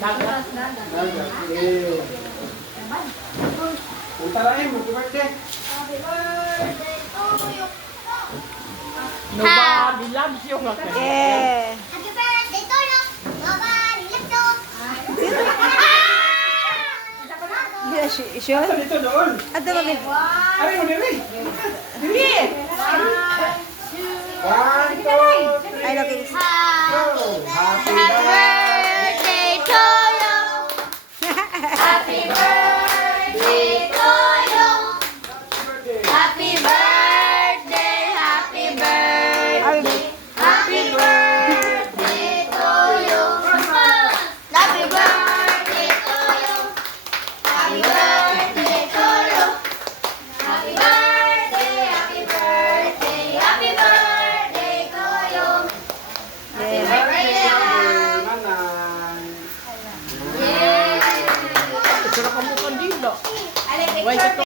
Dagat. Eh. Punta na mo, birthday. Happy birthday to you. Nobody loves you. Yeah. Happy birthday to you. Nobody loves you. Sure? Dito doon. Ato kami. Ari mo diri. Diri. One, two, three. Ay, okay. Happy birthday to you. Happy birthday to you. Happy birthday, happy birthday. Happy birthday to you. Happy birthday to you. Happy birthday to you. Happy birthday, happy birthday, happy birthday to you. Happy birthday. Nanay. Yay! Sarap ang mukhang dilo. Alay, Why picture,